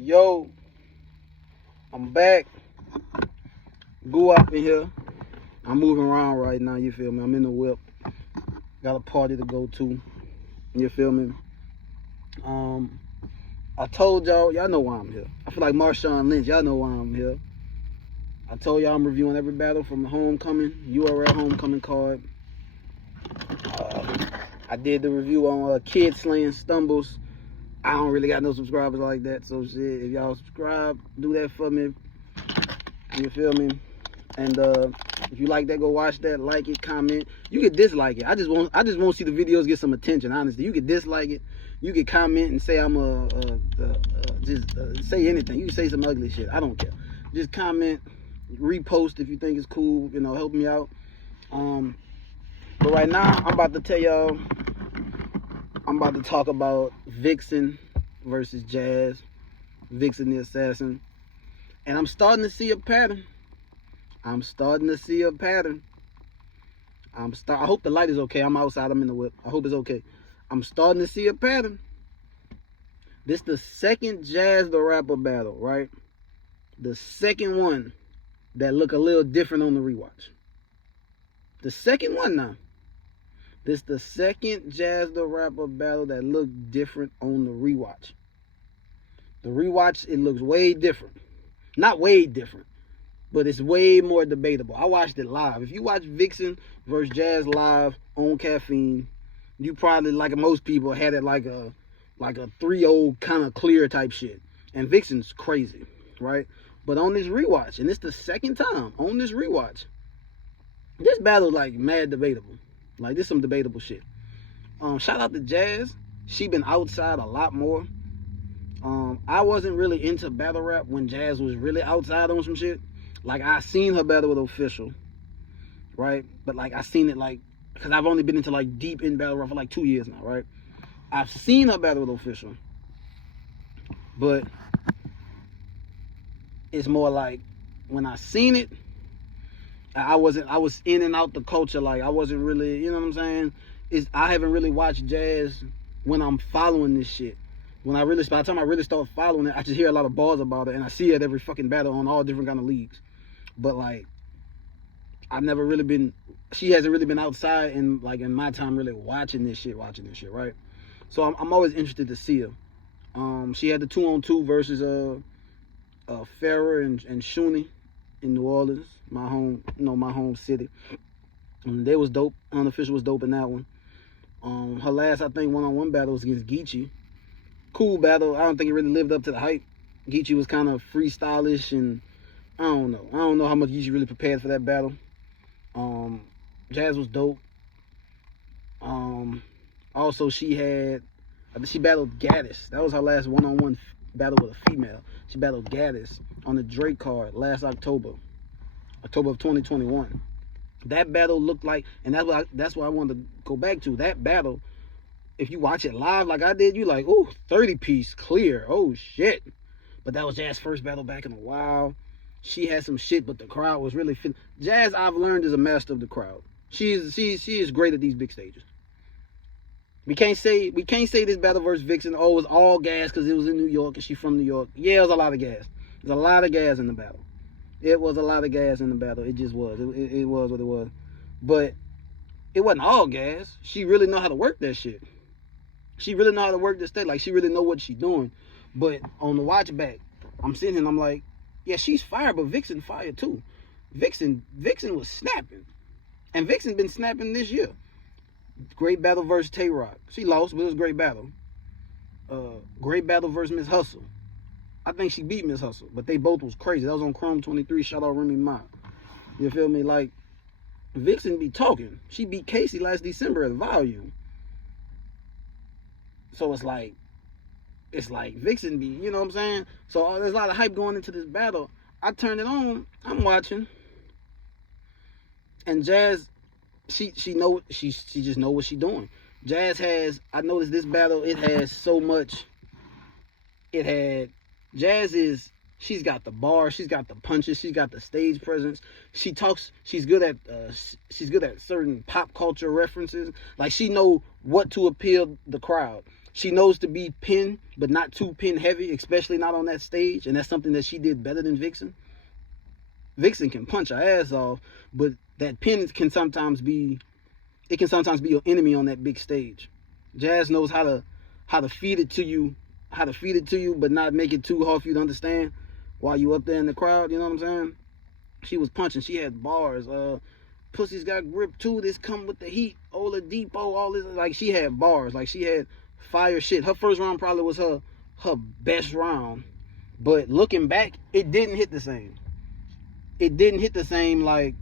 Yo, I'm back. Go up in here. I'm moving around right now, you feel me? I'm in the whip. Got a party to go to. You feel me? I told y'all know why I'm here. I feel like Marshawn Lynch, y'all know why I'm here. I told y'all I'm reviewing every battle from the Homecoming, URL Homecoming card. I did the review on Kid Slaying Stumbles. I don't really got no subscribers like that, so shit, if y'all subscribe, do that for me. You feel me? And if you like that, go watch that, like it, comment. You can dislike it. I just want to see the videos get some attention. Honestly, you can dislike it. You can comment and say I'm just say anything. You can say some ugly shit. I don't care. Just comment, repost if you think it's cool. You know, help me out. But right now, I'm about to tell y'all. I'm about to talk about Vixen versus Jazz. Vixen the Assassin. And I'm starting to see a pattern. I hope the light is okay. I'm outside. I'm in the whip. I hope it's okay. I'm starting to see a pattern. This the second Jazz the Rapper battle, right? The second one that look a little different on the rewatch. The second one now. This the second Jazz the Rapper battle that look different on the rewatch. The rewatch, it looks way different. Not way different, but it's way more debatable. I watched it live. If you watch Vixen versus Jazz live on Caffeine, you probably, like most people, had it like a 3-0 kind of clear type shit. And Vixen's crazy, right? But on this rewatch, and it's the second time on this rewatch, this battle's like mad debatable. Like, this some debatable shit. Shout out to Jazz. She been outside a lot more. I wasn't really into battle rap when Jazz was really outside on some shit. Like, I seen her battle with Official, right? But like, I seen it like, because I've only been into like deep in battle rap for like 2 years now, right? I've seen her battle with Official, but it's more like when I seen it, I was in and out the culture. Like, I wasn't really, you know what I'm saying? I haven't really watched Jazz when I'm following this shit. By the time I really start following it, I just hear a lot of bars about it, and I see it at every fucking battle on all different kind of leagues. But like, I've never really been, she hasn't really been outside in my time really watching this shit, right? So I'm always interested to see her. She had the 2-on-2 versus Farrah and Shuni in New Orleans, my home city. They was dope. Unofficial was dope in that one. Her last, I think, 1-on-1 battle was against Geechee. Cool battle. I don't think it really lived up to the hype. Geechee was kind of freestylish, and I don't know how much Geechee really prepared for that battle. Jazz was dope. Also, she battled Gaddis. That was her last 1-on-1 battle with a female. She battled Gaddis on the Drake card last October of 2021. That battle looked like, and that's what I wanted to go back to. That battle, if you watch it live like I did, you like, ooh, 30-piece clear. Oh shit. But that was Jazz's first battle back in a while. She had some shit, but the crowd was really fit. Jazz, I've learned, is a master of the crowd. She is great at these big stages. We can't say this battle versus Vixen, oh, it was all gas because it was in New York and she's from New York. Yeah, it was a lot of gas. There's a lot of gas in the battle. It was a lot of gas in the battle. It just was. It was what it was. But it wasn't all gas. She really know how to work that shit. She really know how to work this stage. Like, she really know what she's doing. But on the watch back, I'm sitting here and I'm like, yeah, she's fire, but Vixen fire too. Vixen was snapping. And Vixen been snapping this year. Great battle versus Tay-Rock. She lost, but it was a great battle. Great battle versus Miss Hustle. I think she beat Miss Hustle, but they both was crazy. That was on Chrome 23. Shout out Remy Ma. You feel me? Like, Vixen be talking. She beat Casey last December at Volume. So it's like Vixen be, you know what I'm saying? So there's a lot of hype going into this battle. I turned it on. I'm watching, and Jazz, she just know what she's doing. Jazz has, I noticed this battle, it has so much. She's got the bar, she's got the punches, she's got the stage presence. She talks, she's good at certain pop culture references. Like, she know what to appeal the crowd. She knows to be pin, but not too pin heavy, especially not on that stage. And that's something that she did better than Vixen. Vixen can punch her ass off, but that pin can sometimes be your enemy on that big stage. Jazz knows how to feed it to you, but not make it too hard for you to understand while you up there in the crowd. You know what I'm saying? She was punching. She had bars. Pussy's got grip too. This come with the heat. Oladipo, all this. Like, she had bars. Like, she had fire shit. Her first round probably was her best round. But looking back, it didn't hit the same. It didn't hit the same like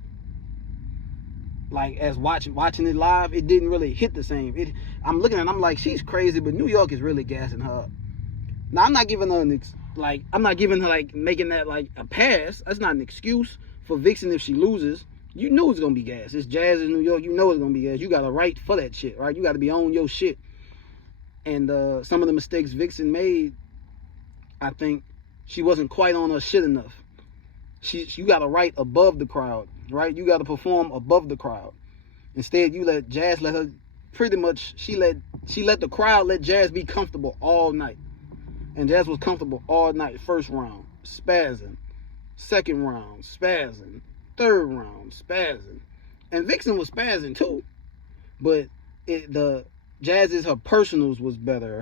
as watching it live. It didn't really hit the same. I'm looking at it, I'm like, she's crazy, but New York is really gassing her up. Now, I'm not giving her making that like a pass. That's not an excuse for Vixen if she loses. You knew it's gonna be gas. It's Jazz in New York. You know it's gonna be gas. You got a right for that shit, right? You got to be on your shit. And some of the mistakes Vixen made, I think she wasn't quite on her shit enough. You got to write above the crowd, right? You got to perform above the crowd. Instead, you let Jazz let her pretty much. She let the crowd let Jazz be comfortable all night, and Jazz was comfortable all night. First round, spazzing. Second round, spazzing. Third round, spazzing. And Vixen was spazzing too, but the Jazz's her personals was better.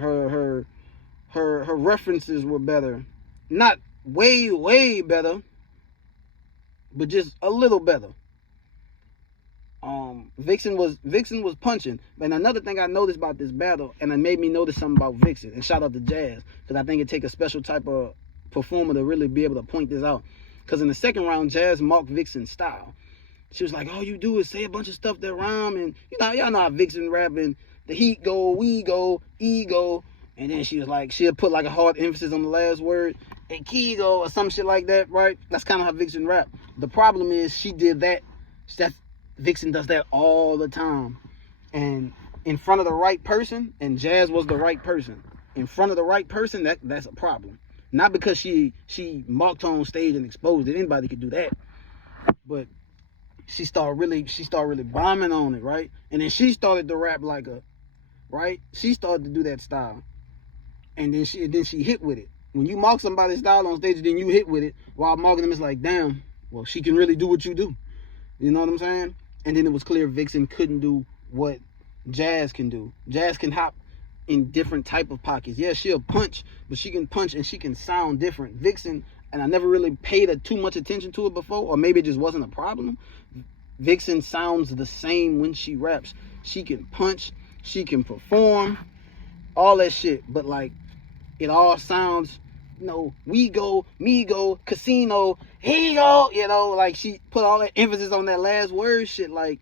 Her references were better, not way better, but just a little better. Vixen was punching. And another thing I noticed about this battle, and it made me notice something about Vixen, and shout out to Jazz, because I think it takes a special type of performer to really be able to point this out. Because in the second round, Jazz mocked Vixen's style. She was like, all you do is say a bunch of stuff that rhyme, and y'all know how Vixen rapping, the heat go, we go, ego, and then she was like, she'll put like a hard emphasis on the last word, and Kigo, or some shit like that, right? That's kind of how Vixen rap. The problem is she did that. Vixen does that all the time. And in front of the right person, and Jazz was the right person. In front of the right person, that's a problem. Not because she mocked her on stage and exposed it. Anybody could do that. But she started really bombing on it, right? And then she started to rap like a, right? She started to do that style. And then she hit with it. When you mock somebody's style on stage, then you hit with it while mocking them, it's like, damn, well, she can really do what you do. You know what I'm saying? And then it was clear Vixen couldn't do what Jazz can do. Jazz can hop in different type of pockets. Yeah, she'll punch, but she can punch and she can sound different. Vixen, and I never really paid too much attention to it before, or maybe it just wasn't a problem. Vixen sounds the same when she raps. She can punch, she can perform, all that shit, but like, it all sounds, we go, me go, casino, he go, like she put all that emphasis on that last word shit. Like,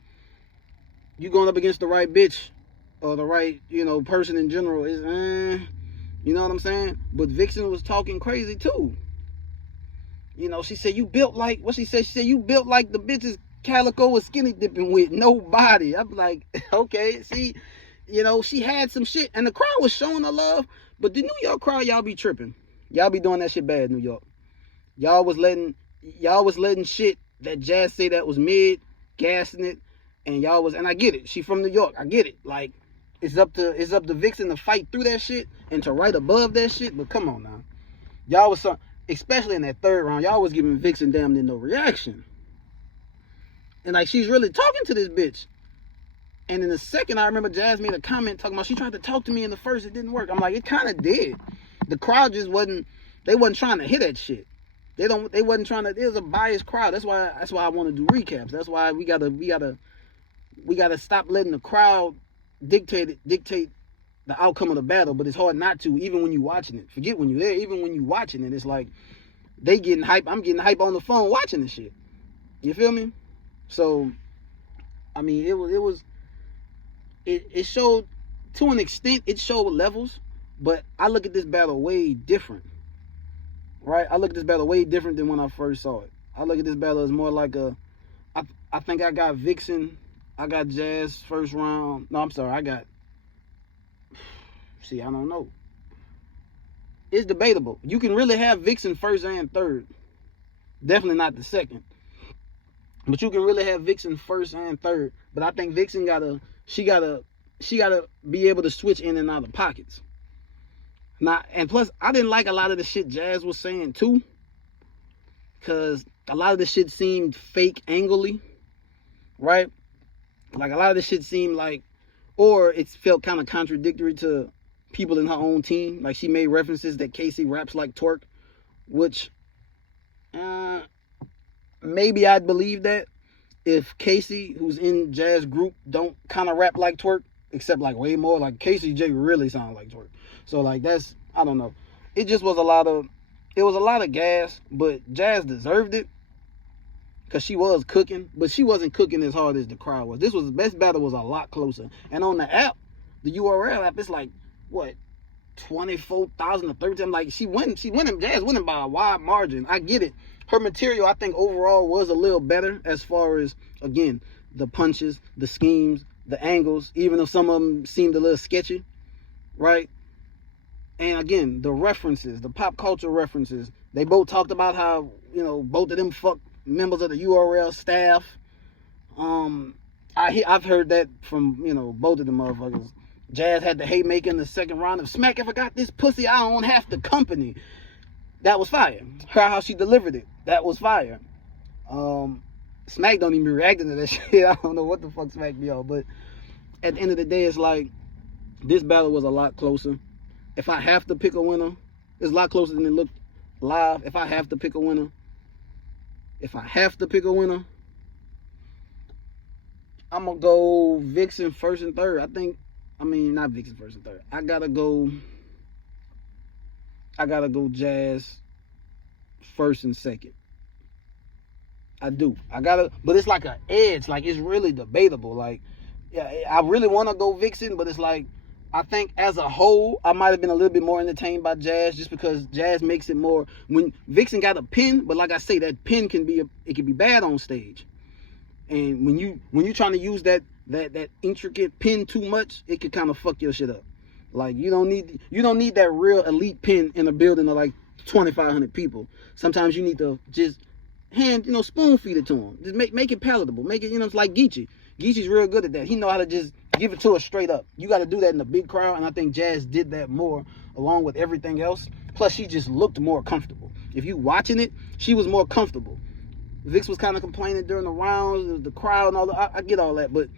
you going up against the right bitch or the right, person in general is, you know what I'm saying? But Vixen was talking crazy too. She said, you built like, what she said? She said, you built like the bitches Calico was skinny dipping with nobody. I'm like, okay, see, she had some shit, and the crowd was showing her love, but the New York crowd, y'all be tripping. Y'all be doing that shit bad, New York. Y'all was letting shit that Jazz say that was mid, gassing it, and I get it. She from New York. I get it. Like, it's up to Vixen to fight through that shit and to write above that shit. But come on now. Y'all was especially in that third round, y'all was giving Vixen damn near no reaction. And like, she's really talking to this bitch. And in the second, I remember Jazz made a comment talking about she tried to talk to me in the first, it didn't work. I'm like, it kind of did. The crowd just wasn't trying to hit that shit. They wasn't trying to. It was a biased crowd. That's why I want to do recaps. That's why we gotta stop letting the crowd dictate the outcome of the battle. But it's hard not to, even when you're watching it. Forget when you're there. Even when you're watching it, it's like they getting hype. I'm getting hype on the phone watching this shit. You feel me? So, I mean, it showed, to an extent, it showed levels. But I look at this battle way different, right? I look at this battle way different than when I first saw it. I look at this battle as more like I think I got Vixen, I got Jazz first round. No, I'm sorry, I don't know. It's debatable. You can really have Vixen first and third. Definitely not the second. But you can really have Vixen first and third. But I think Vixen gotta be able to switch in and out of pockets. And plus, I didn't like a lot of the shit Jazz was saying too, because a lot of the shit seemed fake angly, right? Like a lot of the shit seemed like, or it felt kind of contradictory to people in her own team. Like she made references that Casey raps like Twerk, which maybe I'd believe that if Casey, who's in Jazz group, don't kind of rap like Twerk, except like way more. Like Casey J really sound like Twerk. So like that's, I don't know. It just was a lot of gas, but Jazz deserved it because she was cooking, but she wasn't cooking as hard as the crowd was. The best battle was a lot closer. And on the app, the URL app, it's like, what, 24,000 to 13. Like Jazz winning by a wide margin. I get it. Her material, I think overall was a little better as far as, again, the punches, the schemes, the angles, even though some of them seemed a little sketchy, right? And again, the references, the pop culture references, they both talked about how, both of them fucked members of the URL staff. I've heard that from, both of them motherfuckers. Jazz had the haymaker in the second round of Smack, if I got this pussy, I don't have the company. That was fire. How she delivered it, that was fire. Smack don't even be reacting to that shit. I don't know what the fuck Smack be on, but at the end of the day, it's like, this battle was a lot closer. If I have to pick a winner, it's a lot closer than it looked live. If I have to pick a winner, I'm gonna go Vixen first and third. Not Vixen first and third. I gotta go Jazz first and second. I do. But it's like an edge. Like, it's really debatable. Like, yeah, I really want to go Vixen, but it's like, I think as a whole, I might have been a little bit more entertained by Jazz, just because Jazz makes it more. When Vixen got a pin, but like I say, that pin can be bad on stage. And when you trying to use that intricate pin too much, it could kind of fuck your shit up. Like, you don't need that real elite pin in a building of like 2,500 people. Sometimes you need to just spoon feed it to them. Just make it palatable. Make it, it's like Geechee. Geechee's real good at that. He know how to just give it to us straight up. You got to do that in a big crowd, and I think Jazz did that more along with everything else. Plus, she just looked more comfortable. If you watching it, she was more comfortable. Vix was kind of complaining during the rounds, the crowd and all that. I get all that, but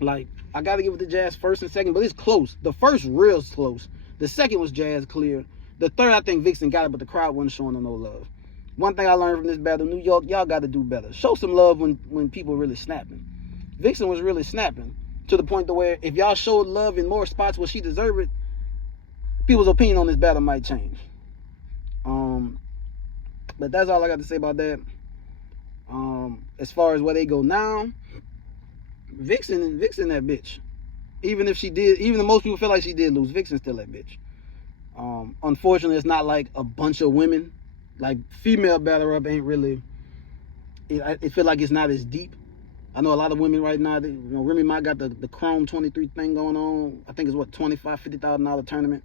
like, I got to give it to Jazz first and second, but it's close. The first real close. The second was Jazz clear. The third, I think Vixen got it, but the crowd wasn't showing her no love. One thing I learned from this battle, New York, y'all got to do better. Show some love when people really snapping. Vixen was really snapping to the point to where if y'all showed love in more spots where she deserved it, people's opinion on this battle might change. But that's all I got to say about that. As far as where they go now, Vixen that bitch. Even though most people feel like she did lose, Vixen's still that bitch. Unfortunately, it's not like a bunch of women. Like, female battle rap ain't really, it feel like it's not as deep. I know a lot of women right now, Remy Ma got the Chrome 23 thing going on. I think it's what, $50,000 tournament.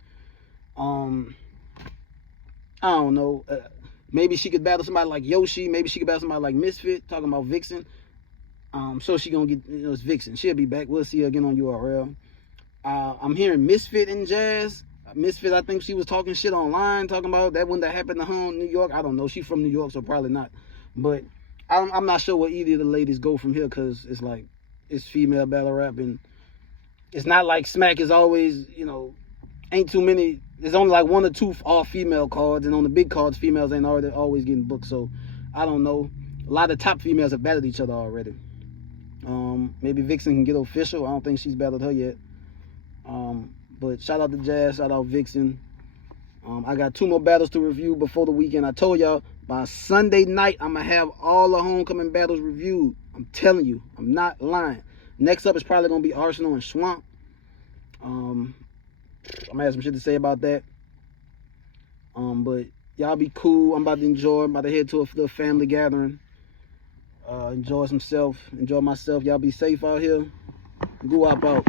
I don't know. Maybe she could battle somebody like Yoshi. Maybe she could battle somebody like Misfit. Talking about Vixen. So she gonna get, it's Vixen. She'll be back. We'll see her again on URL. I'm hearing Misfit in Jazz. Misfit, I think she was talking shit online, talking about that when that happened to her in New York. I don't know. She's from New York, so probably not. But I'm not sure where either of the ladies go from here, because it's like, it's female battle rap, and it's not like Smack is always, ain't too many. There's only like 1 or 2 all-female cards, and on the big cards, females ain't always getting booked. So I don't know. A lot of top females have battled each other already. Maybe Vixen can get official. I don't think she's battled her yet. But shout out to Jazz, shout out Vixen. I got 2 more battles to review before the weekend. I told y'all, by Sunday night, I'm going to have all the homecoming battles reviewed. I'm telling you, I'm not lying. Next up is probably going to be Arsenal and Swamp. I'm going to have some shit to say about that. But y'all be cool. I'm about to enjoy. I'm about to head to a little family gathering. Enjoy myself. Y'all be safe out here. Go out.